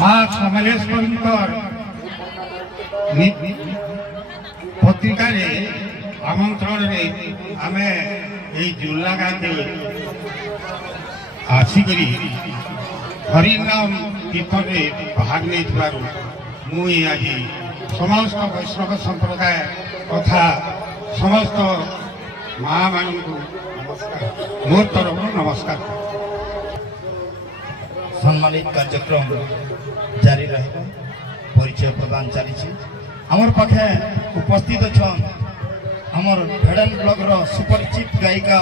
माँ समलेश्वर पत्रिका आमंत्रण आम जुल्ला गाँधी आसिक हरिनाम कीर्तन में भाग नहीं आज समस्त वैष्णव संप्रदाय तथा समस्त माँ मान मोर तरफ नमस्कार। सम्मानित कार्यक्रम जारी रहा परिचय प्रदान चली आमर पाखे उपस्थित अच्छा आमर भेड़न ब्लॉक रो सुपरिचित गायिका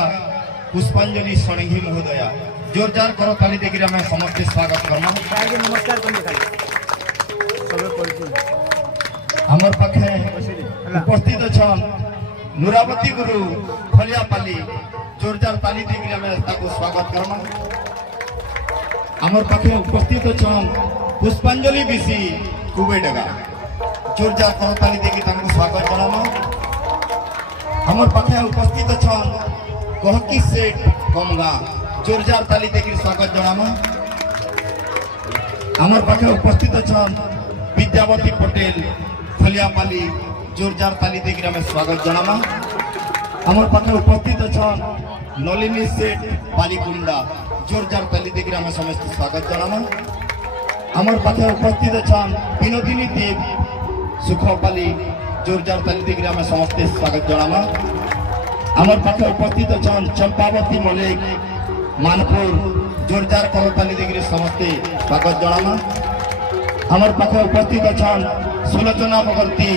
पुष्पांजलि षडंगी महोदया जोरदार कर ताली देखिए मैं समस्त स्वागत करमा। नमस्कार आमर पाखे उपस्थित अच्छा नुरावती गुरु खलियापाली जोरदार ताली देखिए मैं स्वागत करमा। आमर पाखे उपस्थित अच्छा पुष्पांजलि बिसी कुबेडगा जोरदार कर ताली देखिए स्वागत जनामा। आमर पाखे उपस्थित अच्छा कहकी सेठ कमगा जोरदार ताली देखिए स्वागत जनामा। आमर पाखे उपस्थित अच्छा विद्यावती पटेल खलियापाली जोरदार ताली देखिए हमें स्वागत जनामा। आमर पाखे उपस्थित अच्छा नलिनी सेठ बालीकुंडा जोरदार ताली देखिए हमें समस्त स्वागत जनामा। आमर पाखे उपस्थित अच्छा विनोदिनी देव सुखपाली जोरदार ताली देखिए हमें समस्त स्वागत जनामा। आमर पाखे उपस्थित अच्छा चंपावती मलिक मानपुर जोरदार कर ताली देखिए समस्त स्वागत जनामा। आमर पाखे उपस्थित अच्छा सुलोचना मगर्ती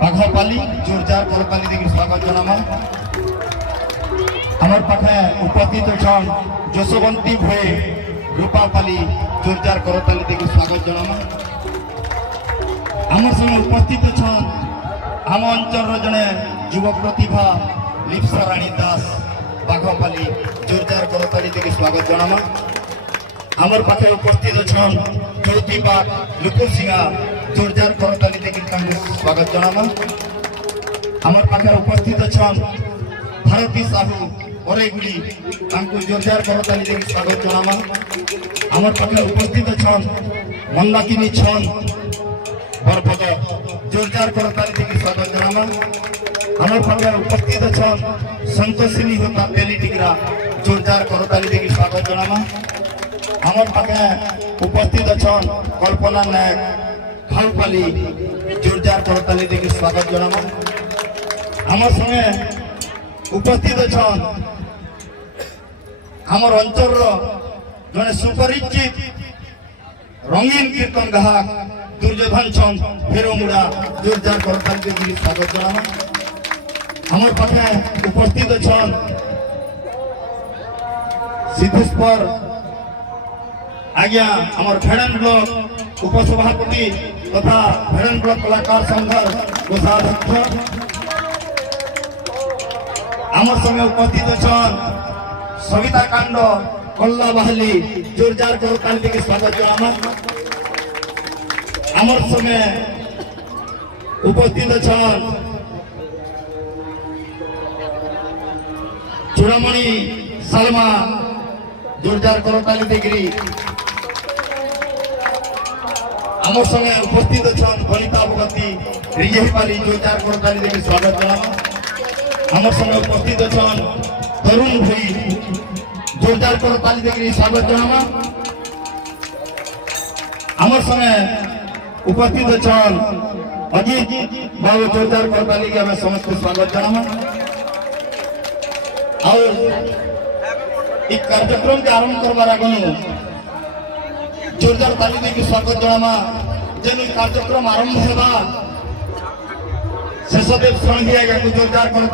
बाघपाली जोरदार कर ताली देखिए स्वागत जनामा। आमर पाखे उपस्थित अच्छा जशवंती भोए रूपापाली जोरदार कर ताली देखिए स्वागत जनामा। आमर संगे उपस्थित अच्छा आम अंचल जड़े युव प्रतिभा लिप्सा राणी दास बाघपाली जोरदार कर ताली देखिए स्वागत जनामा। आमर पाखे उपस्थित अच्छा चौथी बाग लुकुर सिंहा जोरदार कर ताली देखिए स्वागत जनामा। आमर पाखे उपस्थित अच्छा भारती साहू ओरेगुड़ी जोरदार कर ताली देखिए स्वागत जनामा। आमर पाखे उपस्थित अच्छा मंदाकिनी छन बरपद जोरदार कर ताली देखिए स्वागत जनामा। आमर पाखे उपस्थित अच्छा संतोषिनी होता तेली टिकरा जोरदार कर ताली देखिए स्वागत जनामा। आमर पाखे उपस्थित अच्छा कल्पना नायक खाऊपाली जोरदार कर ताली देखिए स्वागत जनामा। आमर संगे उपस्थित अच्छा आमर अंचल जड़े सुपरिचित रंगीन कीर्तन गाहक दुर्योधन चंद फेरोमुड़ा जोरदार कर ताली देखिए स्वागत जनामा। आमर पाखे उपस्थित अच्छा सिद्धेश्वर आज्ञा आमर भेड़न ब्लॉक उपसभापति तथा भेड़न ब्लॉक कलाकार संघ कोषाध्यक्ष। आमर संगे उपस्थित अच्छा सविता कांड कल्ला बहाली जोरदार कर ताली देखिए स्वागत जनामा। आमर संगे उपस्थित अच्छा चूड़ामणि सालमा जोरदार कर ताली देखिए। आमर संगे उपस्थित अच्छा वनिता भगती रिजेपाली जोरदार कर ताली देखिए स्वागत जनामा। आमर संगे उपस्थित अच्छा तरुण भाई जोरदार कर ताली देखिए स्वागत जनामा। आमर संगे उपस्थित अच्छा अजीत बाबू जोरदार कर ताली के हमें समस्त स्वागत जनामा। और एक कार्यक्रम के आरंभ करवार आगे जोरदार ताली देखिए स्वागत जनामा। जेन कार्यक्रम आरंभ होगा शेषदेव षडंगी आज्ञा को जोरदार कर